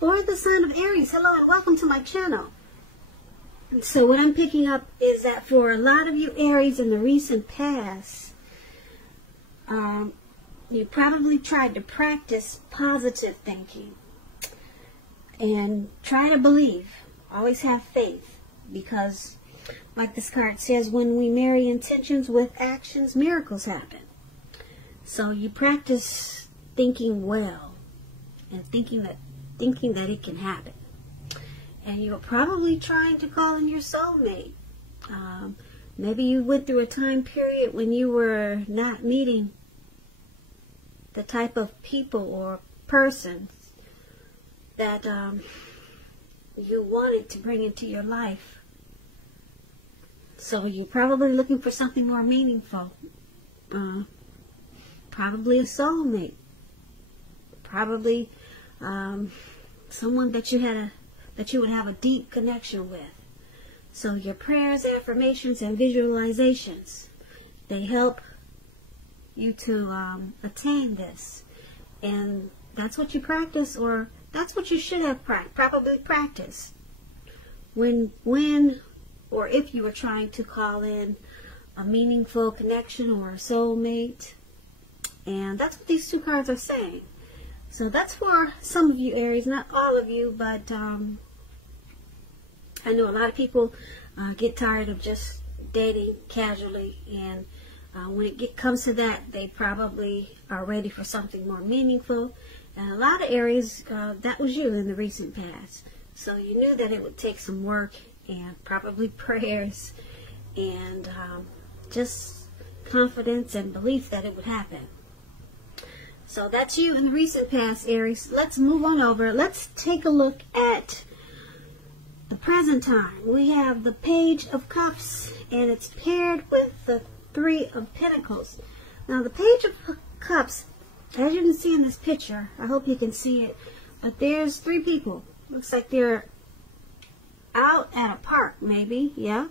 for the sign of Aries. Hello and welcome to my channel. So what I'm picking up is that for a lot of you Aries in the recent past, you probably tried to practice positive thinking and try to believe. Always have faith, because like this card says, when we marry intentions with actions, miracles happen. So you practice thinking well and thinking that it can happen. And you're probably trying to call in your soulmate. Maybe you went through a time period when you were not meeting the type of people or persons that you wanted to bring into your life. So you're probably looking for something more meaningful. Probably a soulmate. Probably someone that you would have a deep connection with. So your prayers, affirmations, and visualizations, they help you to attain this. And that's what you practice, or that's what you should have probably practiced when or if you were trying to call in a meaningful connection or a soulmate. And that's what these two cards are saying. So that's for some of you Aries, not all of you, but I know a lot of people get tired of just dating casually, and when it comes to that, they probably are ready for something more meaningful. And a lot of Aries, that was you in the recent past. So you knew that it would take some work and probably prayers and just confidence and belief that it would happen. So that's you in the recent past, Aries. Let's move on over. Let's take a look at the present time. We have the Page of Cups, and it's paired with the Three of Pentacles. Now, the Page of Cups, as you can see in this picture, I hope you can see it, but there's three people. Looks like they're out at a park, maybe, yeah?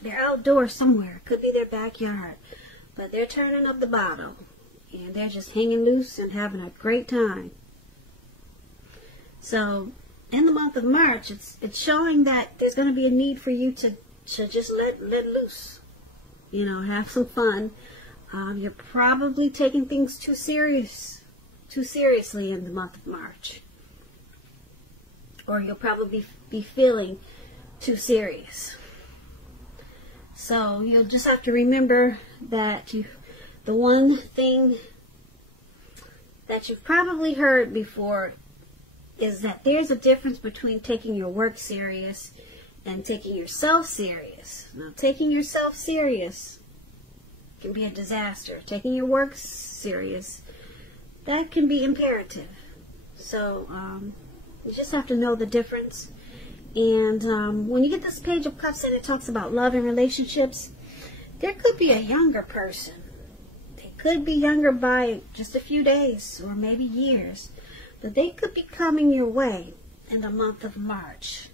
They're outdoors somewhere. Could be their backyard. But they're turning up the bottle, and they're just hanging loose and having a great time. So, in the month of March, it's showing that there's going to be a need for you to just let loose. You know, have some fun. You're probably taking things too seriously in the month of March. Or you'll probably be feeling too serious. So you'll just have to remember that the one thing that you've probably heard before is that there's a difference between taking your work serious and taking yourself serious. Now, taking yourself serious can be a disaster. Taking your work serious, that can be imperative. So, you just have to know the difference. And when you get this Page of Cups and it talks about love and relationships, there could be a younger person. They could be younger by just a few days or maybe years. But they could be coming your way in the month of March.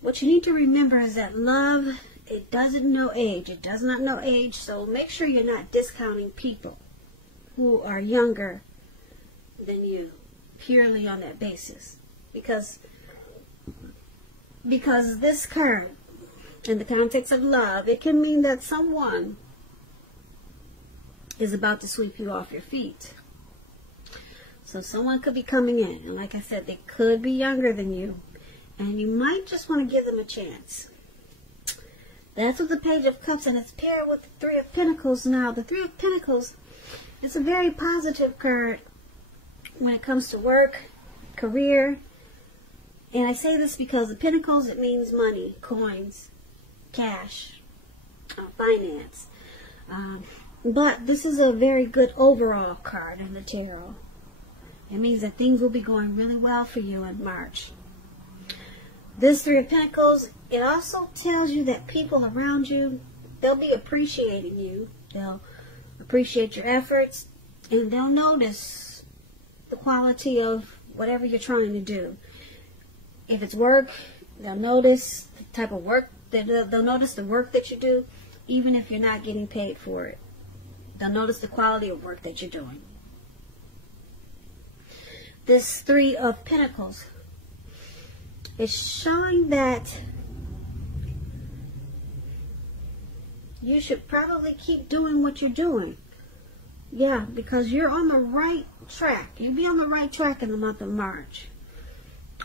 What you need to remember is that love, it doesn't know age. It does not know age. So make sure you're not discounting people who are younger than you purely on that basis. Because this card, in the context of love, it can mean that someone is about to sweep you off your feet. So someone could be coming in, and like I said, they could be younger than you, and you might just want to give them a chance. That's with the Page of Cups, and it's paired with the Three of Pentacles. Now, the Three of Pentacles is a very positive card when it comes to work, career, and I say this because the Pentacles, it means money, coins, cash, finance. But this is a very good overall card in the tarot. It means that things will be going really well for you in March. This Three of Pentacles, it also tells you that people around you, they'll be appreciating you. They'll appreciate your efforts, and they'll notice the quality of whatever you're trying to do. If it's work, they'll notice the type of work, they'll notice the work that you do, even if you're not getting paid for it. They'll notice the quality of work that you're doing. this Three of Pentacles. It's showing that you should probably keep doing what you're doing. Yeah, because you're on the right track. You'll be on the right track in the month of March.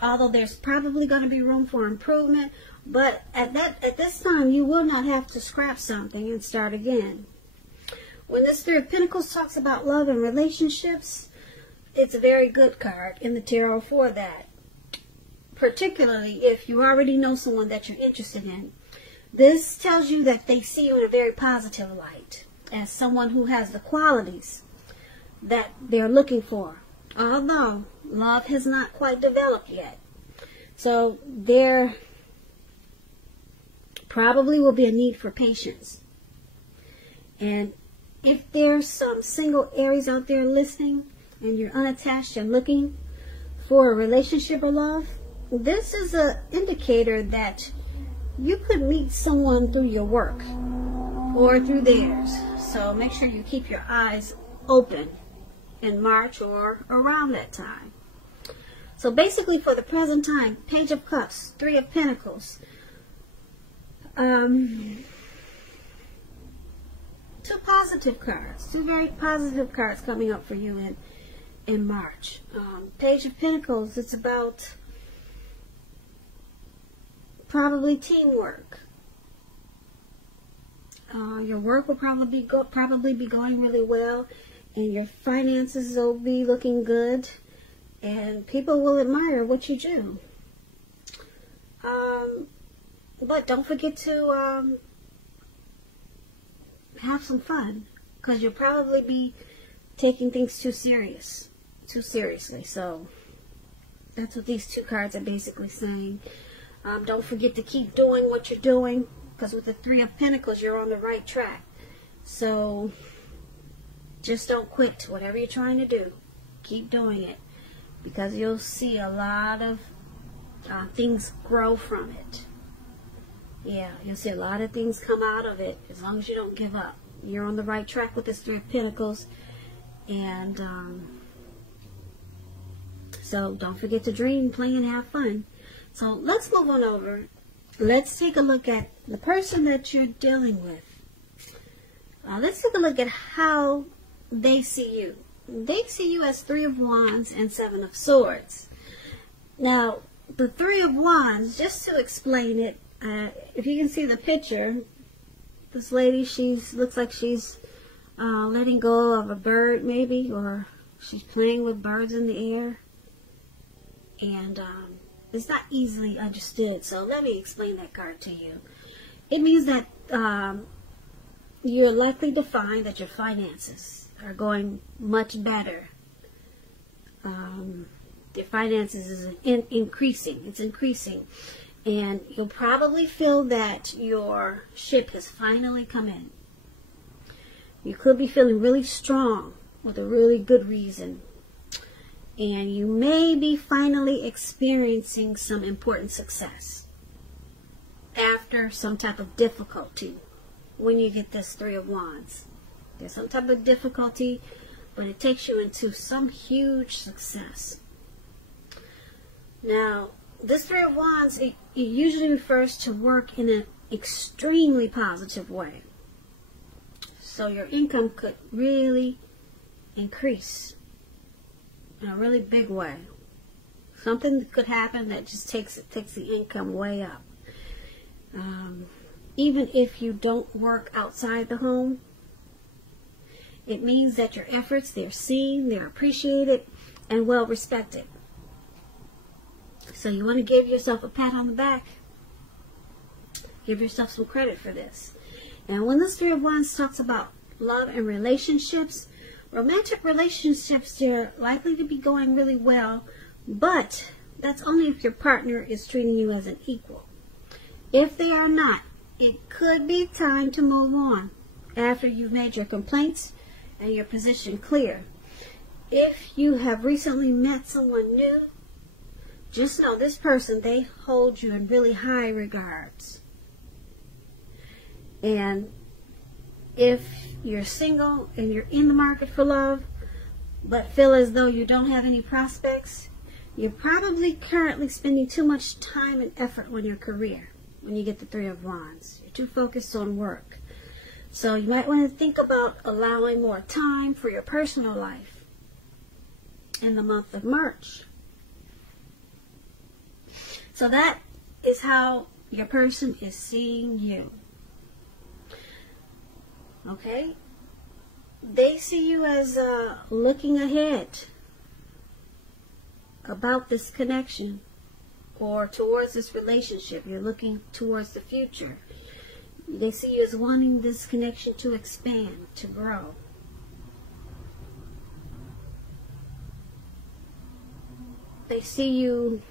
Although there's probably going to be room for improvement, but at this time you will not have to scrap something and start again. When this Three of Pentacles talks about love and relationships, it's a very good card in the tarot for that. Particularly if you already know someone that you're interested in. This tells you that they see you in a very positive light, as someone who has the qualities that they're looking for. Although love has not quite developed yet. So there probably will be a need for patience. And if there's some single Aries out there listening and you're unattached and looking for a relationship or love, this is an indicator that you could meet someone through your work or through theirs. So make sure you keep your eyes open in March or around that time. So basically for the present time, Page of Cups, Three of Pentacles, two positive cards, two very positive cards coming up for you in March. Page of Pentacles, it's about probably teamwork. Your work will probably be going really well, and your finances will be looking good, and people will admire what you do. But don't forget to have some fun, because you'll probably be taking things too seriously. So that's what these two cards are basically saying. Don't forget to keep doing what you're doing, because with the Three of Pentacles, you're on the right track. So just don't quit whatever you're trying to do. Keep doing it, because you'll see a lot of things grow from it. Yeah, you'll see a lot of things come out of it as long as you don't give up. You're on the right track with this Three of Pentacles. And so don't forget to dream, play, and have fun. So let's move on over. Let's take a look at the person that you're dealing with. Let's take a look at how they see you. They see you as Three of Wands and Seven of Swords. Now, the Three of Wands, just to explain it, if you can see the picture, this lady, looks like she's letting go of a bird maybe, or she's playing with birds in the air. And it's not easily understood, so let me explain that card to you. It means that you're likely to find that your finances are going much better. Your finances is increasing. It's increasing. And you'll probably feel that your ship has finally come in. You could be feeling really strong with a really good reason. And you may be finally experiencing some important success after some type of difficulty when you get this Three of Wands. There's some type of difficulty, but it takes you into some huge success. Now, this Three of Wands, it usually refers to work in an extremely positive way. So your income could really increase in a really big way. Something could happen that just takes the income way up. Even if you don't work outside the home, it means that your efforts, they're seen, they're appreciated, and well respected. So you want to give yourself a pat on the back. Give yourself some credit for this. And when this Three of Wands talks about love and relationships, romantic relationships, they're likely to be going really well, but that's only if your partner is treating you as an equal. If they are not, it could be time to move on after you've made your complaints and your position clear. If you have recently met someone new, just know this person, they hold you in really high regards. And if you're single and you're in the market for love, but feel as though you don't have any prospects, you're probably currently spending too much time and effort on your career when you get the Three of Wands. You're too focused on work. So you might want to think about allowing more time for your personal life in the month of March. So that is how your person is seeing you. Okay? They see you as looking ahead about this connection or towards this relationship. You're looking towards the future. They see you as wanting this connection to expand, to grow. They see you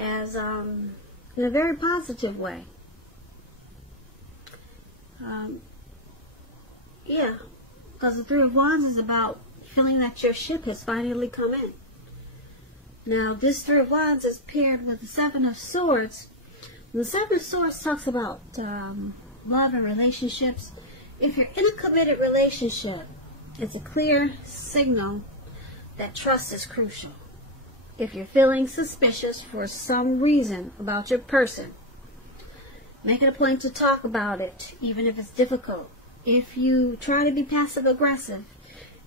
as in a very positive way. Yeah, because the Three of Wands is about feeling that your ship has finally come in. Now, this Three of Wands is paired with the Seven of Swords. The Seven of Swords talks about love and relationships. If you're in a committed relationship, it's a clear signal that trust is crucial. If you're feeling suspicious for some reason about your person, make it a point to talk about it, even if it's difficult. If you try to be passive-aggressive,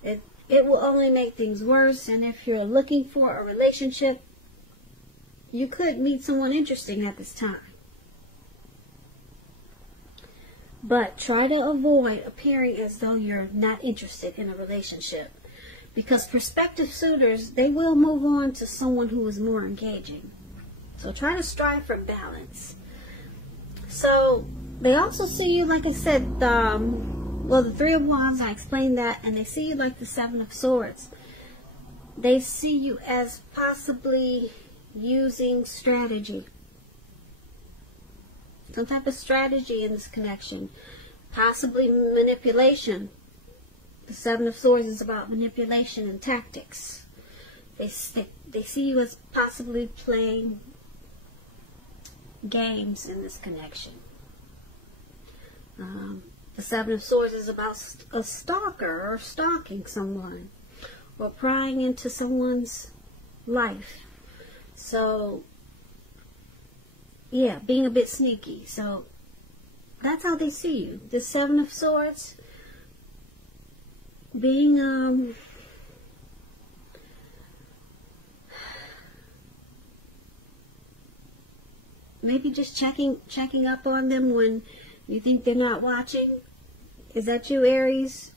it will only make things worse. And if you're looking for a relationship, you could meet someone interesting at this time. But try to avoid appearing as though you're not interested in a relationship. Because prospective suitors, they will move on to someone who is more engaging. So try to strive for balance. So they also see you, like I said, well, the Three of Wands, I explained that, and they see you like the Seven of Swords. They see you as possibly using strategy. Some type of strategy in this connection. Possibly manipulation. The Seven of Swords is about manipulation and tactics. They see you as possibly playing games in this connection. The Seven of Swords is about a stalker or stalking someone or prying into someone's life. So, yeah, being a bit sneaky. So, that's how they see you. The Seven of Swords being, maybe just checking up on them when you think they're not watching. Is that you, Aries?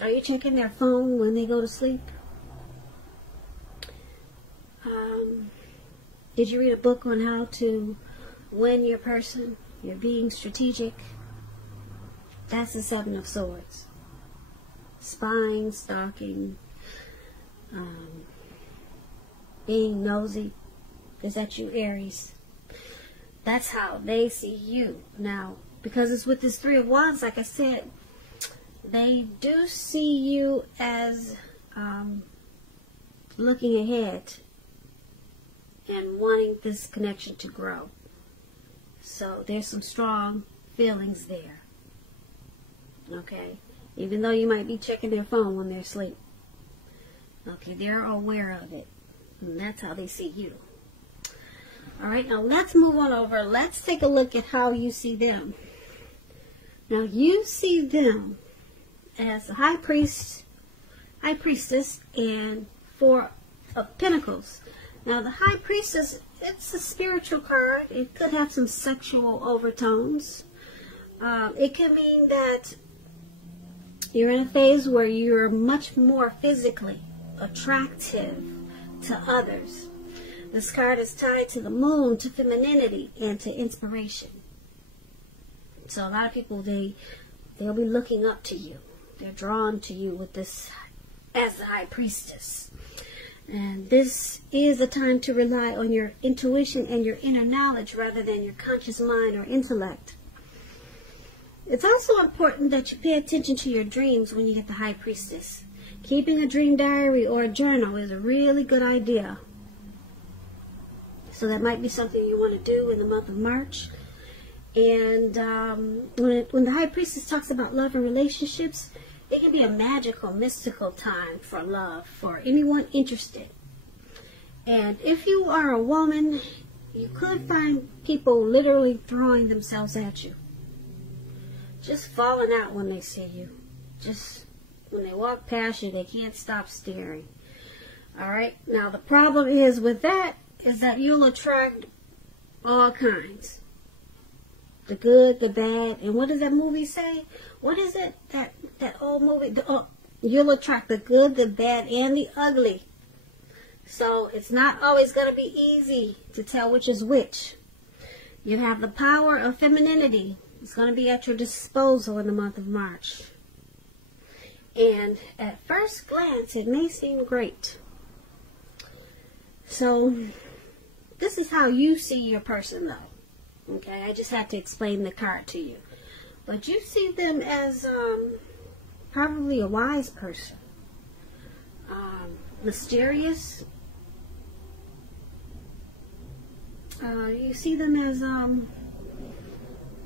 Are you checking their phone when they go to sleep? Did you read a book on how to win your person? You're being strategic. That's the Seven of Swords. Spying, stalking, being nosy. Is that you, Aries? That's how they see you. Now, because it's with this Three of Wands, like I said, they do see you as looking ahead and wanting this connection to grow. So there's some strong feelings there. Okay? Even though you might be checking their phone when they're asleep. Okay, they're aware of it. And that's how they see you. Alright, now let's move on over. Let's take a look at how you see them. Now you see them as a high priestess, and Four of Pentacles. Now the High Priestess, it's a spiritual card. It could have some sexual overtones. It can mean that you're in a phase where you're much more physically attractive to others. This card is tied to the moon, to femininity, and to inspiration. So a lot of people, they'll be looking up to you. They're drawn to you with this as the High Priestess. And this is a time to rely on your intuition and your inner knowledge rather than your conscious mind or intellect. It's also important that you pay attention to your dreams when you get the High Priestess. Keeping a dream diary or a journal is a really good idea. So that might be something you want to do in the month of March. And when the High Priestess talks about love and relationships, it can be a magical, mystical time for love, for anyone interested. And if you are a woman, you could find people literally throwing themselves at you. Just falling out when they see you. Just when they walk past you, they can't stop staring. Alright, now the problem is with that, is that you'll attract all kinds. The good, the bad, and what does that movie say? What is it, that old movie? You'll attract the good, the bad, and the ugly. So it's not always going to be easy to tell which is which. You have the power of femininity. It's going to be at your disposal in the month of March. And at first glance, it may seem great. So this is how you see your person, though. Okay, I just have to explain the card to you. But you see them as probably a wise person. Mysterious. You see them as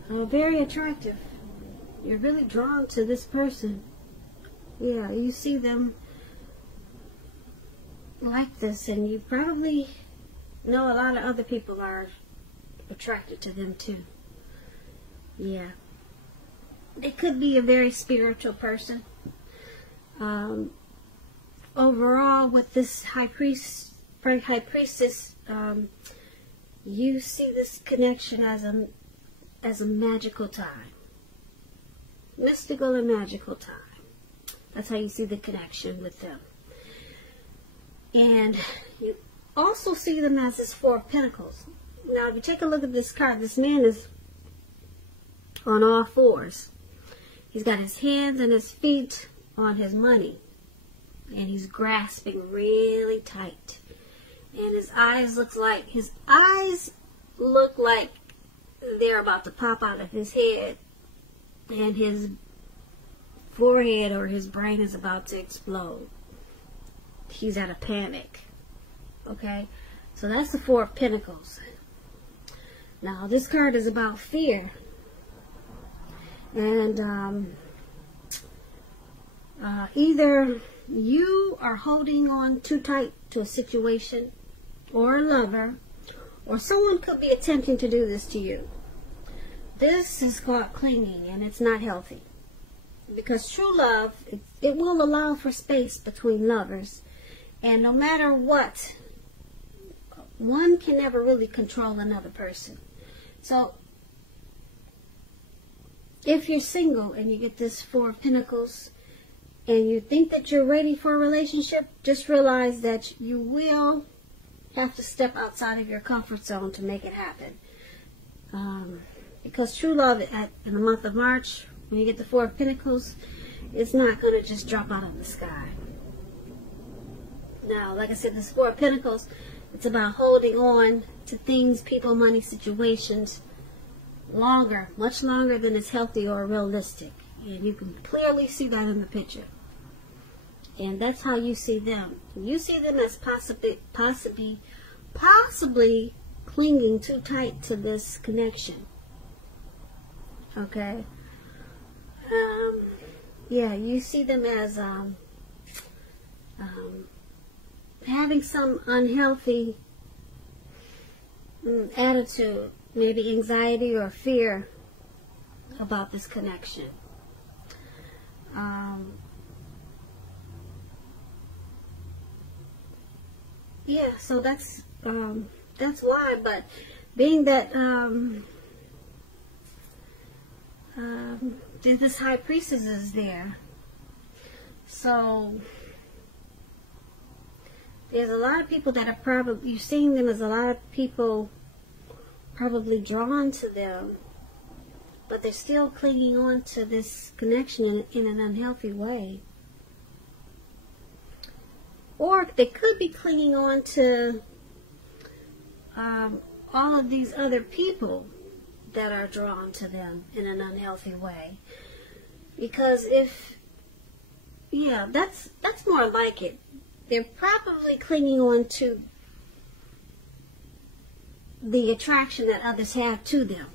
very attractive. You're really drawn to this person. Yeah, you see them like this, and you probably know a lot of other people are attracted to them too. Yeah. They could be a very spiritual person. Overall, with this high priestess, you see this connection as a magical time. Mystical and magical time. That's how you see the connection with them. And you also see them as this Four of Pentacles. Now, if you take a look at this card, this man is on all fours. He's got his hands and his feet on his money. And he's grasping really tight. And his eyes look like they're about to pop out of his head. And his forehead or his brain is about to explode. He's at a panic. Okay? So that's the Four of Pentacles. Now, this card is about fear. And either you are holding on too tight to a situation or a lover, or someone could be attempting to do this to you. This is called clinging, and it's not healthy. Because true love, it will allow for space between lovers. And no matter what, one can never really control another person. So, if you're single and you get this Four of Pentacles and you think that you're ready for a relationship, just realize that you will have to step outside of your comfort zone to make it happen. Because true love in the month of March, when you get the Four of Pentacles, it's not going to just drop out of the sky. Now, like I said, this Four of Pentacles, it's about holding on to things, people, money, situations longer, much longer than is healthy or realistic. And you can clearly see that in the picture. And that's how you see them. You see them as possibly clinging too tight to this connection. Okay? Yeah, you see them as having some unhealthy attitude, maybe anxiety or fear about this connection. Yeah, so that's why. But being that this high priestess is there, so there's a lot of people that are probably, you're seeing them as a lot of people probably drawn to them, but they're still clinging on to this connection in an unhealthy way. Or they could be clinging on to all of these other people that are drawn to them in an unhealthy way. Because that's more like it. They're probably clinging on to the attraction that others have to them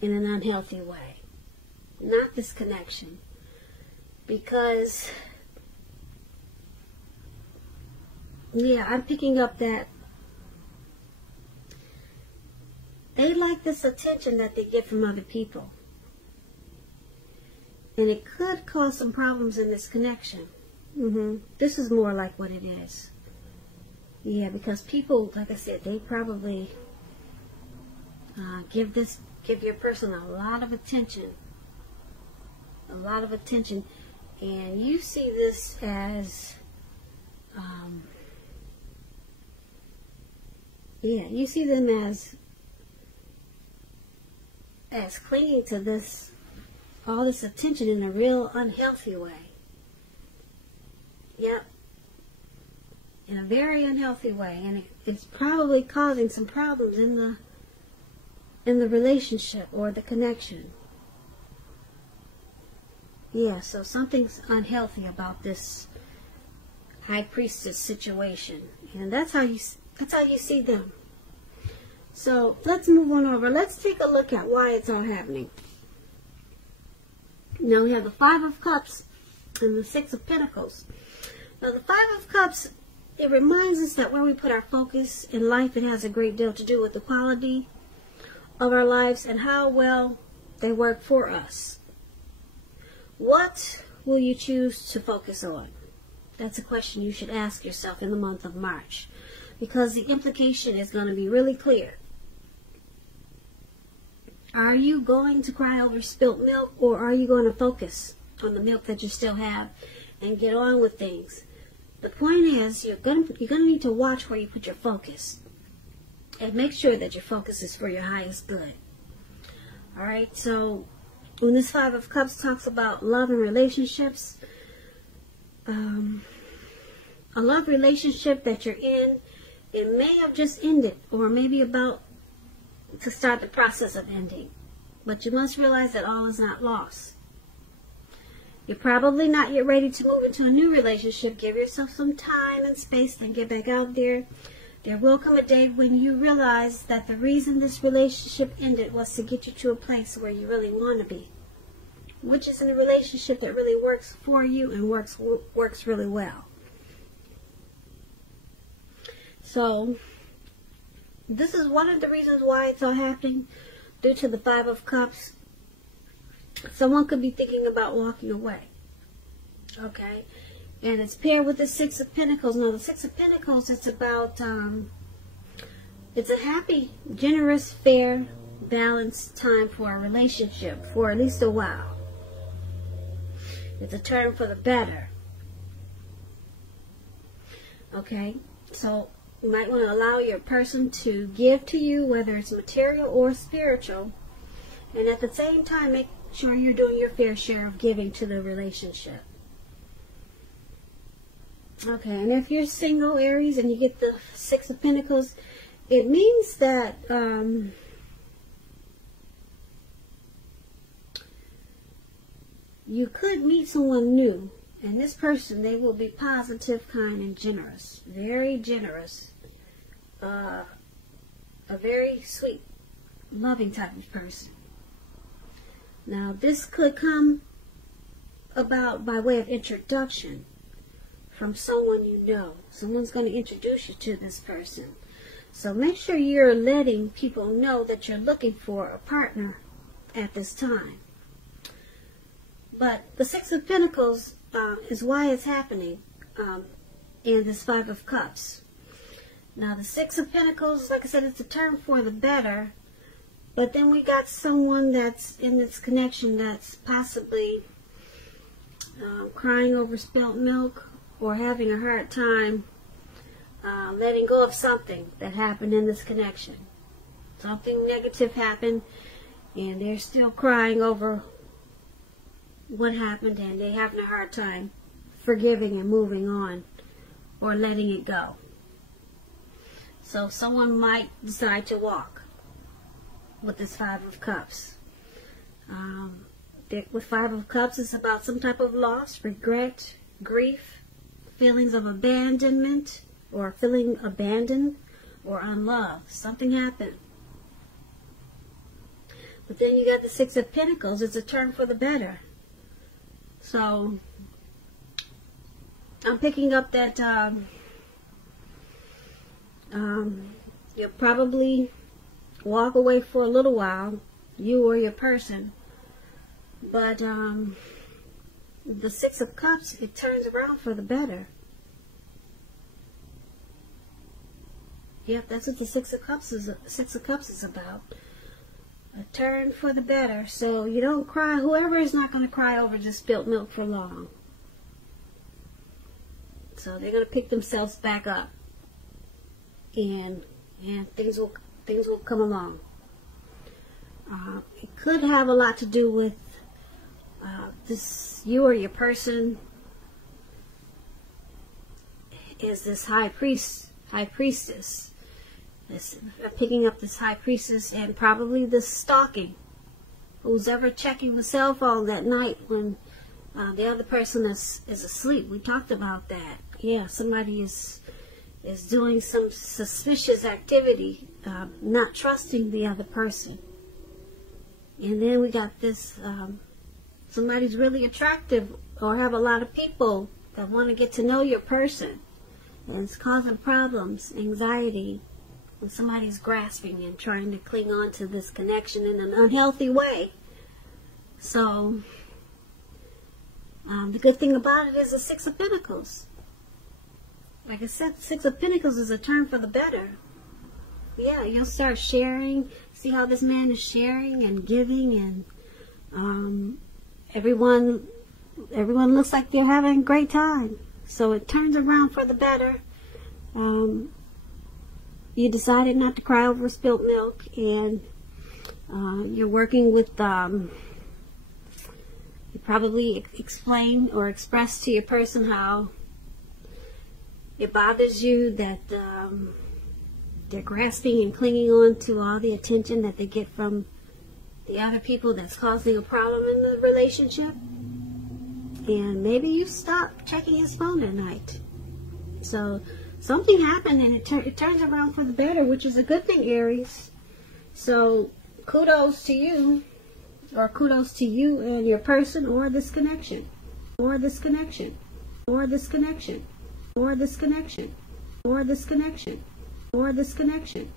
in an unhealthy way. Not this connection. Because, yeah, I'm picking up that they like this attention that they get from other people. And it could cause some problems in this connection. This is more like what it is. Yeah, because people, like I said, they probably give your person a lot of attention. A lot of attention. And you see this as, yeah, you see them as clinging to this, all this attention in a real unhealthy way. Yep. In a very unhealthy way. And it's probably causing some problems in the relationship or the connection. Yeah, so something's unhealthy about this high priestess situation. And that's how you see them. So let's move on over. Let's take a look at why it's all happening. Now we have the Five of Cups and the Six of Pentacles. Now the Five of Cups, it reminds us that where we put our focus in life, it has a great deal to do with the quality of our lives and how well they work for us. What will you choose to focus on? That's a question you should ask yourself in the month of March, because the implication is going to be really clear. Are you going to cry over spilt milk, or are you going to focus on the milk that you still have and get on with things? The point is, you're going to need to watch where you put your focus and make sure that your focus is for your highest good. All right, so when this Five of Cups talks about love and relationships, a love relationship that you're in, it may have just ended or maybe about to start the process of ending. But you must realize that all is not lost. You're probably not yet ready to move into a new relationship. Give yourself some time and space, then get back out there. There will come a day when you realize that the reason this relationship ended was to get you to a place where you really want to be, which is in a relationship that really works for you and works really well. So this is one of the reasons why it's all happening, due to the Five of Cups. Someone could be thinking about walking away. Okay? And it's paired with the Six of Pentacles. Now, the Six of Pentacles, it's about, it's a happy, generous, fair, balanced time for a relationship for at least a while. It's a turn for the better. Okay? So you might want to allow your person to give to you, whether it's material or spiritual. And at the same time, make sure you're doing your fair share of giving to the relationship. Okay, and if you're single, Aries, and you get the Six of Pentacles, it means that you could meet someone new. And this person, they will be positive, kind, and generous. Very generous. A very sweet, loving type of person. Now, this could come about by way of introduction from someone you know. Someone's going to introduce you to this person. So make sure you're letting people know that you're looking for a partner at this time. But the Six of Pentacles is why it's happening in this Five of Cups. Now, the Six of Pentacles, like I said, it's a term for the better. But then we got someone that's in this connection that's possibly crying over spilt milk or having a hard time letting go of something that happened in this connection. Something negative happened, and they're still crying over what happened, and they're having a hard time forgiving and moving on or letting it go. So someone might decide to walk with this Five of Cups. With Five of Cups, it's about some type of loss, regret, grief, feelings of abandonment, or feeling abandoned or unloved. Something happened. But then you got the Six of Pentacles. It's a turn for the better. So I'm picking up that you'll probably walk away for a little while, you or your person. But the Six of Cups, it turns around for the better. Yep, that's what the Six of Cups is about. A turn for the better. So you don't cry. Whoever is not going to cry over just spilt milk for long. So they're going to pick themselves back up, and things will come along. It could have a lot to do with you or your person is this high priestess. Picking up this high priestess, and probably this stalking. Who's ever checking the cell phone that night when the other person is asleep. We talked about that. Yeah, somebody is doing some suspicious activity, not trusting the other person. And then we got this, somebody's really attractive or have a lot of people that want to get to know your person. And it's causing problems, anxiety, when somebody's grasping and trying to cling on to this connection in an unhealthy way. So, the good thing about it is the Six of Pentacles. Like I said, Six of Pentacles is a turn for the better. Yeah, you'll start sharing. See how this man is sharing and giving, and everyone looks like they're having a great time. So it turns around for the better. You decided not to cry over spilt milk, and you're working with, you probably explain or express to your person how it bothers you that they're grasping and clinging on to all the attention that they get from the other people that's causing a problem in the relationship. And maybe you stop checking his phone at night. So something happened, and it turns around for the better, which is a good thing, Aries. So kudos to you, or kudos to you and your person, or this connection, or this connection, or this connection, or this connection, or this connection, or this connection.